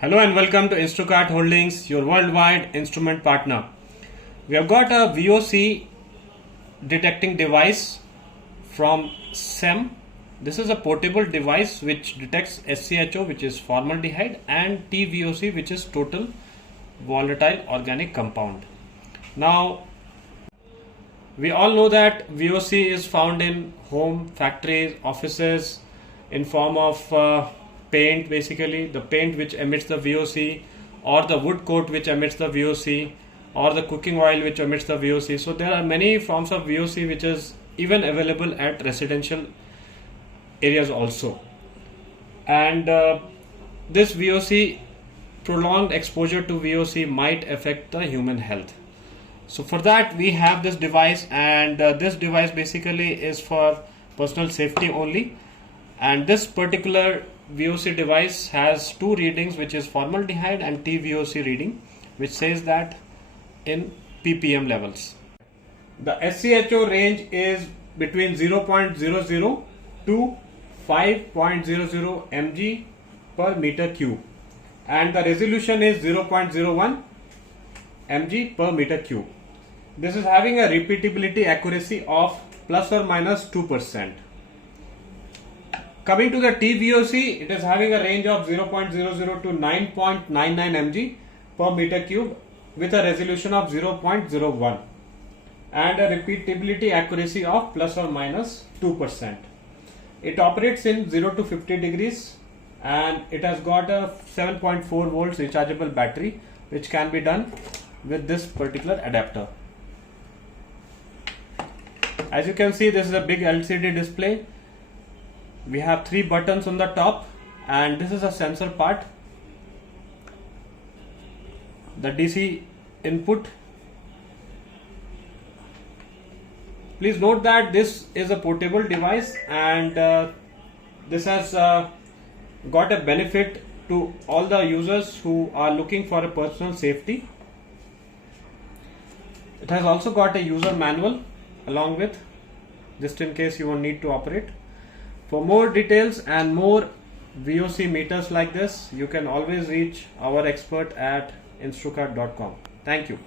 Hello and welcome to Instrukart Holdings, your worldwide instrument partner. We have got a VOC detecting device from CEM. This is a portable device which detects HCHO, which is formaldehyde, and TVOC, which is total volatile organic compound. Now, we all know that VOC is found in home, factories, offices in form of paint, basically the paint which emits the VOC, or the wood coat which emits the VOC, or the cooking oil which emits the VOC. So there are many forms of VOC which is even available at residential areas also. And this VOC, prolonged exposure to VOC might affect the human health. So for that we have this device, and this device basically is for personal safety only. And this particular VOC device has two readings, which is formaldehyde and TVOC reading, which says that in ppm levels. The HCHO range is between 0.00 to 5.00 mg per meter cube, and the resolution is 0.01 mg per meter cube. This is having a repeatability accuracy of plus or minus 2%. Coming to the TVOC, it is having a range of 0.00 to 9.99 mg per meter cube with a resolution of 0.01 and a repeatability accuracy of plus or minus 2%. It operates in 0 to 50 degrees, and it has got a 7.4 volts rechargeable battery, which can be done with this particular adapter. As you can see, this is a big LCD display. We have 3 buttons on the top, and this is a sensor part, the DC input. Please note that this is a portable device, and this has got a benefit to all the users who are looking for a personal safety. It has also got a user manual along with, just in case you won't need to operate. For more details and more VOC meters like this, you can always reach our expert at instrukart.com. Thank you.